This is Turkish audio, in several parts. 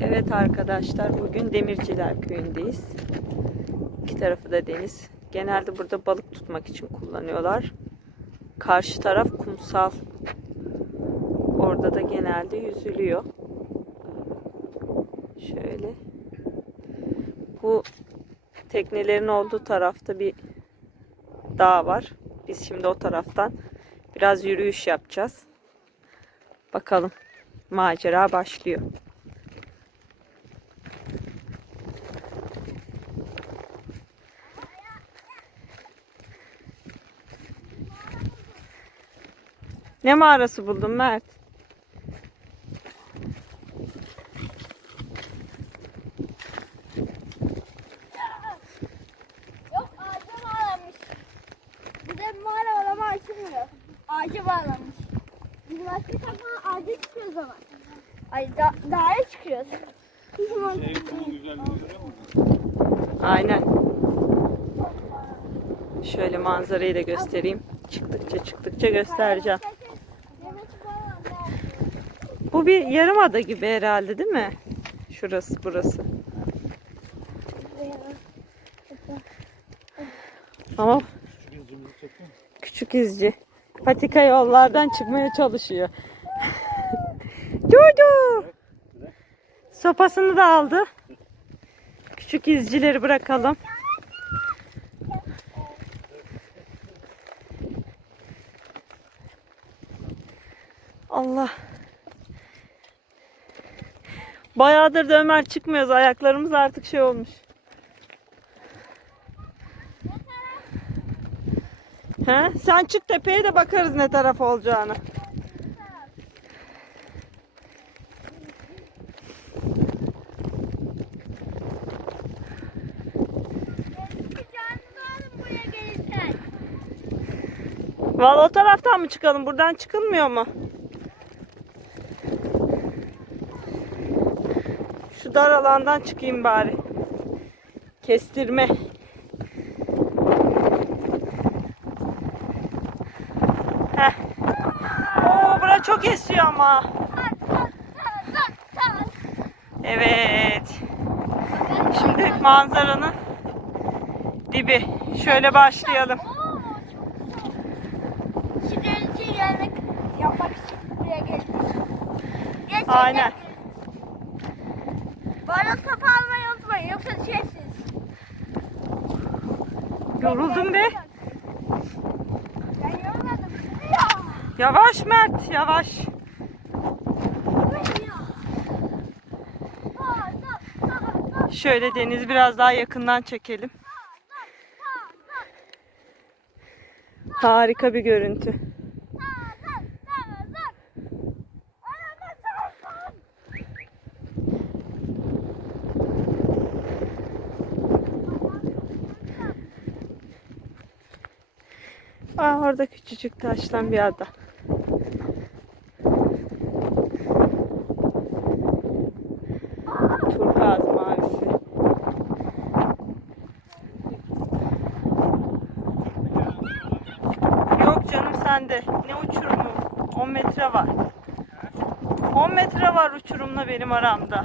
Evet arkadaşlar bugün Demirciler köyündeyiz. İki tarafı da deniz. Genelde burada balık tutmak için kullanıyorlar. Karşı taraf kumsal. Orada da genelde yüzülüyor. Şöyle. Bu teknelerin olduğu tarafta bir dağ var. Biz şimdi o taraftan biraz yürüyüş yapacağız. Bakalım. Macera başlıyor. Ne mağarası buldun Mert? Yok ağaca bağlanmış. Bir de mağara var ama açılmıyor. Ağaca bağlanmış. Biz başka takma ağaca çıkıyoruz ama. Ay da dağa çıkıyoruz. Şey, güzel? Aynen. Şöyle manzarayı da göstereyim. Çıktıkça çıktıkça göstereceğim. Bu bir yarımada gibi herhalde değil mi? Şurası burası. Ama küçük izci. Patika yollardan çıkmaya çalışıyor. Cucu! Sopasını da aldı. Küçük izcileri bırakalım. Allah. Bayağıdır da Ömer çıkmıyoruz. Ayaklarımız artık şey olmuş. He? Sen çık tepeye de bakarız ne taraf olacağını. Valla o taraftan mı çıkalım? Buradan çıkılmıyor mu? Dar alandan çıkayım bari. Kestirme. Heh. Oo, bura çok esiyor ama. Evet. Şimdi manzaranın dibi. Şöyle başlayalım. Şimdi yoksa düşersiniz. Yoruldum be. Ben yorulmadım. Ya. Yavaş Mert, yavaş. Şöyle denizi biraz daha yakından çekelim. Harika bir görüntü. Aa, orada küçücük taştan bir ada. Turkuaz mavisi. Yok canım sende. Ne uçurumu? 10 metre var. 10 metre var uçurumla benim aramda.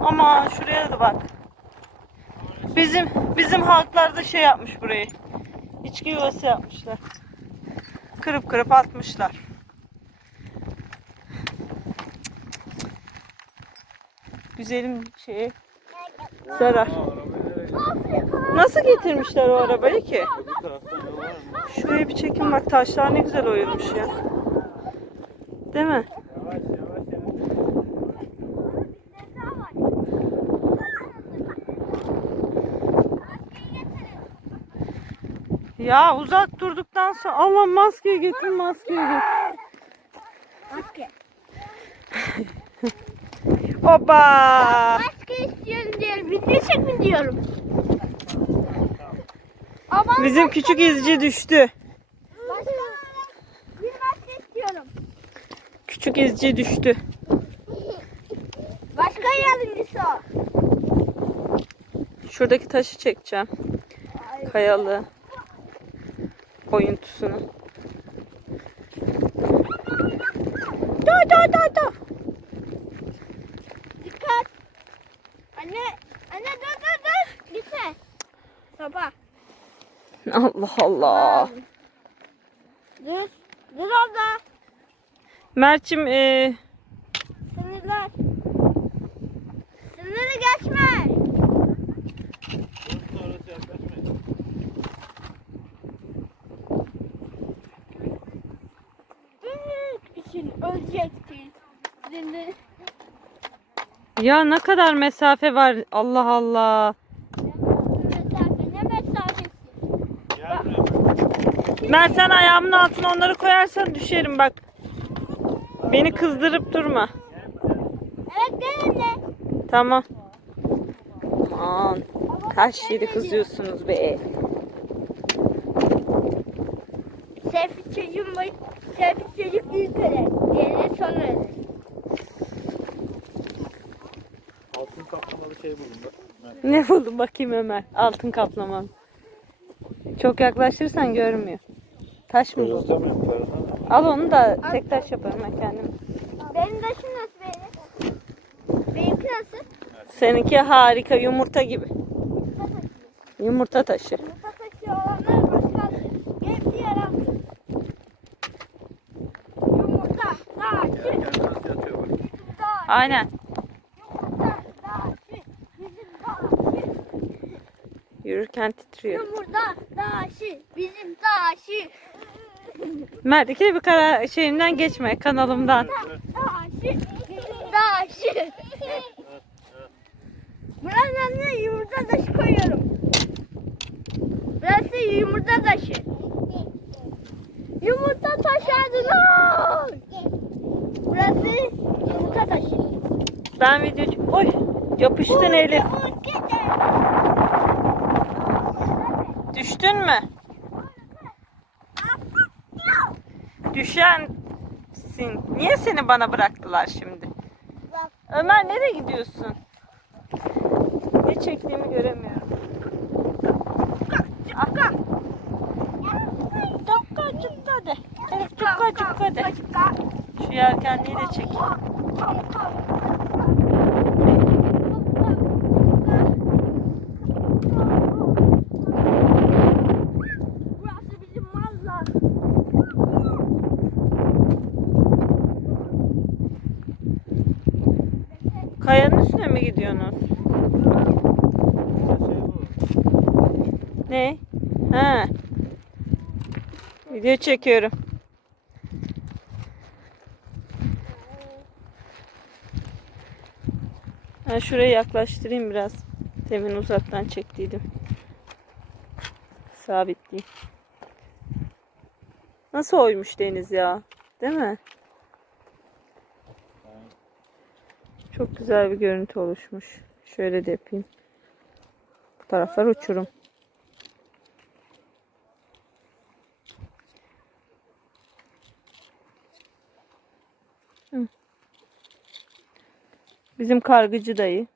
Ama şuraya da bak. Bizim bizim halklar da şey yapmış burayı. İçki yuvası yapmışlar. Kırıp kırıp atmışlar. Güzelim şeye zarar. Nasıl getirmişler o arabayı ki? Şuraya bir çekin bak taşlar ne güzel oyulmuş ya. Değil mi? Yavaş yavaş yavaş. Ya uzak durduktan sonra Allah maskeyi getir maskeyi getir. Maske. Hoppa. Maske istiyorum diyorum. Video mi diyorum? Aman Bizim küçük izci düştü. Başka bir maske istiyorum. Küçük izci düştü. Başka yardımcısı o. Şuradaki taşı çekeceğim. Kayalı. Oyuntusunu. hadi hadi hadi. Dikkat. Anne. Anne dur dur dur. Gitme. Sopa. Allah Allah. Dur. Dur orada. Mert'cim e, Sınırlar. Sınırı geçme. Orası yaklaşmayın. Büyük için ölecekti. Şimdi ya ne kadar mesafe var Allah Allah. Mert sen ayağımın altına onları koyarsan düşerim bak. Beni kızdırıp durma. Evet gel anne. Tamam. Aman. Kaç yeri kızıyorsunuz be. Selfie çocuğum. Selfie çocuk ilk öler. Diğeri sonra öler. Altın kaplamalı şey buldum. Ne buldun bakayım Ömer? Altın kaplama. Çok yaklaştırırsan görmüyor. Taş mı bu? Gözlem. Al onu da tek taş yaparım ben kendim. Benim taşım nasıl benim? Benimki nasıl? Seninki harika yumurta gibi. Yumurta taşı. Yumurta taşı olanlar başka. Hepsi yaramsız. Yumurta. Taşı. Aynen. Yumurta taşı. Bizim taşı. Yürürken titriyor. Yumurta taşı. Bizim taşı. Mert ikide bir kara şeyimden geçme kanalımdan. Taşı. Bizim taşı. Buraya ne yumurta taşı koyuyorum. Burası yumurta taşı. Yumurta taşı adına. Burası yumurta taşı. Ben video... Oy! Yapıştın Elif. Düştün mü? Düşensin. Niye seni bana bıraktılar şimdi? Ömer nereye gidiyorsun? Ne çektiğimi göremiyorum. Aka. Cukka cukka de. Cukka cukka de. Şu yelkenliği de çek. Burası bizim mallar. Kayanın üstüne mi gidiyorsunuz? Ne? Ha. Video çekiyorum. Ben şurayı yaklaştırayım biraz. Demin uzaktan çektiydim. Sabitleyeyim. Nasıl oymuş deniz ya? Değil mi? Çok güzel bir görüntü oluşmuş. Şöyle de yapayım. Bu taraflar uçurum. Bizim kargıcı dayı.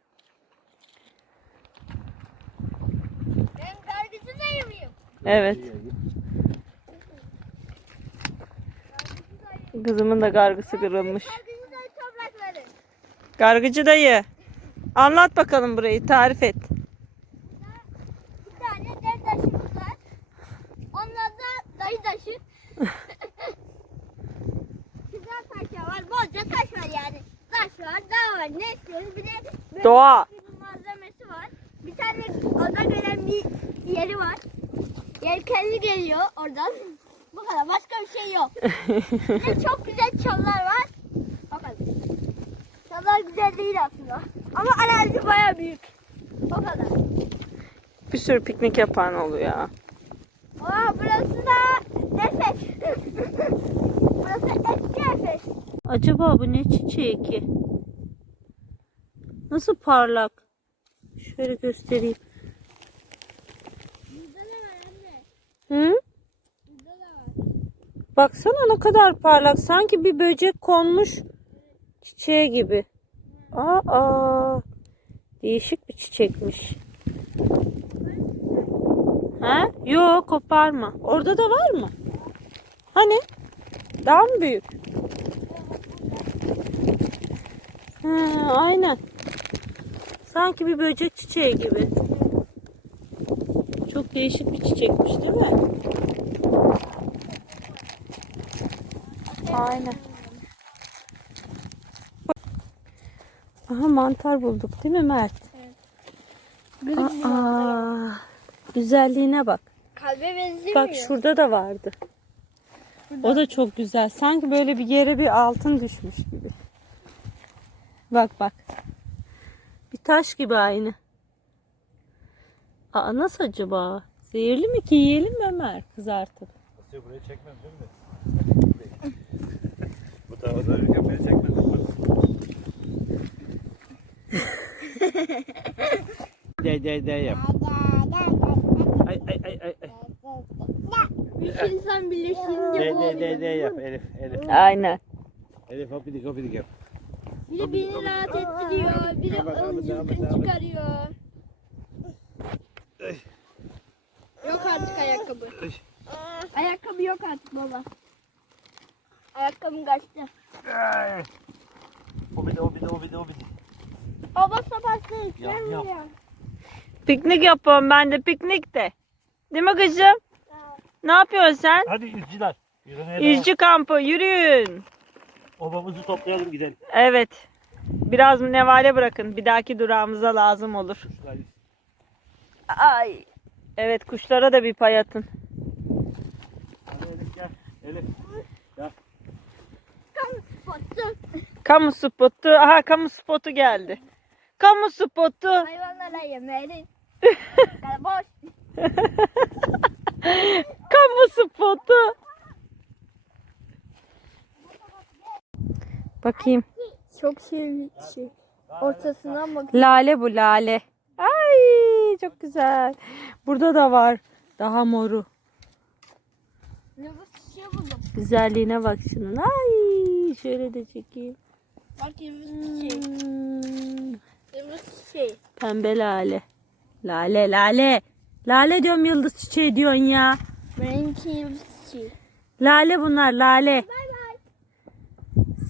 Ben kargıcı dayı mıyım? Evet. Kızımın da gargısı kırılmış. Gargıcı dayı. Anlat bakalım burayı. Tarif et. Bir tane dev taşımız var. Onlar da dayı taşı. Güzel taşlar var. Bolca taş var yani. Taş var, dağ var. Ne istiyoruz? Bir de böyle Doğa. bir malzemesi var. Bir tane ada gelen bir yeri var. Yelkenli geliyor oradan. Bu kadar. Başka bir şey yok. Bir de çok güzel çalılar var. Çalılar güzel değil aslında. Ama arazi baya büyük. O kadar. Bir sürü piknik yapan oluyor. Aa burası da Efes. burası eski Efes. Acaba bu ne çiçeği ki? Nasıl parlak? Şöyle göstereyim. Burada var anne? Hı? Burada da var. Baksana ne kadar parlak. Sanki bir böcek konmuş çiçeğe gibi. Aa, değişik bir çiçekmiş. Ha? Yok koparma. Orada da var mı? Hani? Daha mı büyük? Ha, aynen. Sanki bir böcek çiçeği gibi. Çok değişik bir çiçekmiş değil mi? Aynen. Aha mantar bulduk değil mi Mert? Aa, güzelliğine bak. Kalbe benzemiyor. Bak şurada da vardı. O da çok güzel. Sanki böyle bir yere bir altın düşmüş gibi. Bak bak. Bir taş gibi aynı. Aa nasıl acaba? Zehirli mi ki yiyelim mi Ömer kızartıp? Asya buraya çekmem değil mi? Bu tarafa dönürken beni çekmedin mi? De de de yap. Ay ay ay ay. ay. İnsan birleşince De bu de de de yap Elif Elif. Aynen. Elif hopidik hopidik yap. Biri beni rahat ettiriyor. Biri Devam devam devam öncülükten devam çıkarıyor. Yok artık ayakkabı. Ay. Ayakkabı yok artık baba. Ayakkabım kaçtı. Ay. Hopidi hopidi hopidi hopidi. Baba sabahsı içmiyor. Piknik yapıyorum ben de piknikte. Değil mi kızım? Ne yapıyorsun sen? Hadi izciler. Yürümeye devam. İzci kampı yürüyün. Obamızı toplayalım gidelim. Evet. Biraz nevale bırakın. Bir dahaki durağımıza lazım olur. Kuşlar Ay. Evet kuşlara da bir pay atın. Hadi Elif gel. Elif. Gel. Kamu spotu. Kamu spotu. Aha kamu spotu geldi. Kamu spotu. Hayvanlara yemeğin. Yani boş. Kamu spotu. Bakayım. Çok şey şey. Ortasından bak. Lale bu lale. Ay çok güzel. Burada da var. Daha moru. Yıldız çiçeği buldum. Güzelliğine bak şunun. Ay şöyle de çekeyim. Bak. Hmm, Çiçeği. pembe lale. Lale lale. Lale diyorum yıldız çiçeği diyorsun ya. Benimki yıldız çiçeği. Lale bunlar lale. Bay bay.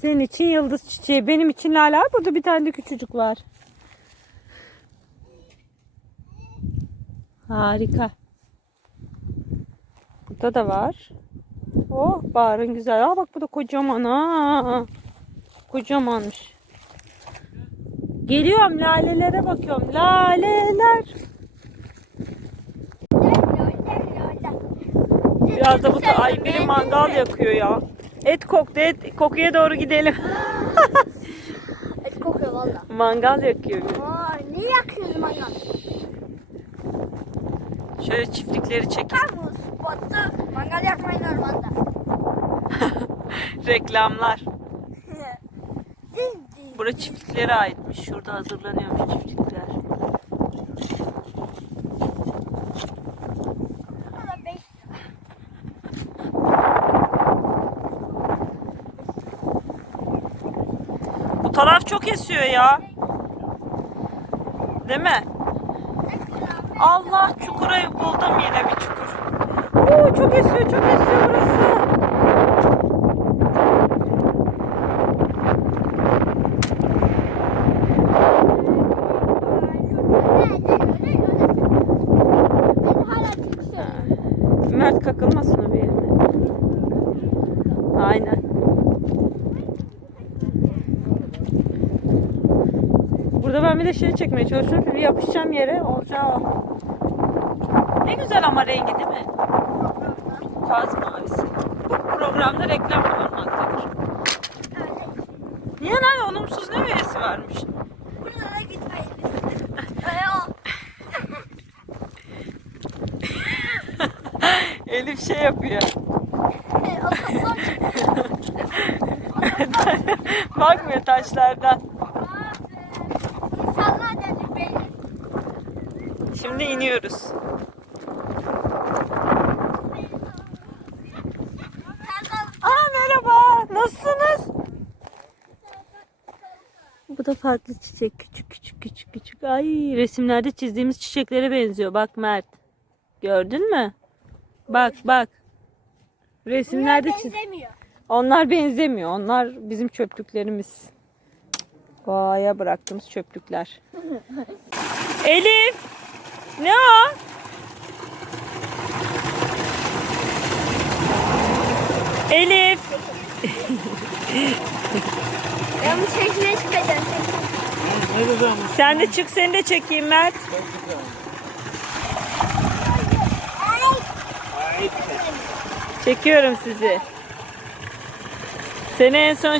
Senin için yıldız çiçeği. Benim için lale. Aa, Burada bir tane de küçücük var. Harika. Burada da var. Oh Bahar'ın güzel. Aa bak bu da kocaman ha. Kocamanmış. Geliyorum lalelere bakıyorum. Laleler. Biraz da bu da ay biri mangal yakıyor ya. Et koktu et. Kokuya doğru gidelim. Et kokuyor valla. mangal yakıyor. Aa, niye yakıyorsun mangal? Şöyle çiftlikleri çekeyim. Kamu spotu. Mangal yakmayın ormanda. Reklamlar. Bura çiftliklere aitmiş. Şurada hazırlanıyormuş çiftlikler. Bu taraf çok esiyor ya. Değil mi? Allah çukura buldum yine bir çukur. Oo, çok esiyor çok esiyor burası. Benim hala tiksiniyor. Mert kakılmasın o bir yerine. Aynen. Burada ben bir de şey çekmeye çalışıyorum. Bir yapışacağım yere olacağı o. Ne güzel ama rengi değil mi? Kaz mavisi. Bu programda reklam olmaktadır. Niye lan olumsuz ne verisi varmış? Buralara gitmeyiz. Ayo. Elif şey yapıyor. Okuldan Bakmıyor taşlardan. Şimdi iniyoruz. Aa merhaba. Nasılsınız? Bu da farklı çiçek. Küçük küçük küçük küçük. Ay resimlerde çizdiğimiz çiçeklere benziyor. Bak Mert. Gördün mü? Bak bak. Resimlerde çiz. benzemiyor. Onlar benzemiyor. Onlar bizim çöplüklerimiz. Doğaya bıraktığımız çöplükler. Elif! Ne o? Elif! Ben bu çekmeye çıkacağım. Ne güzel. Sen de çık seni de çekeyim Mert. Çekiyorum sizi. Seni en son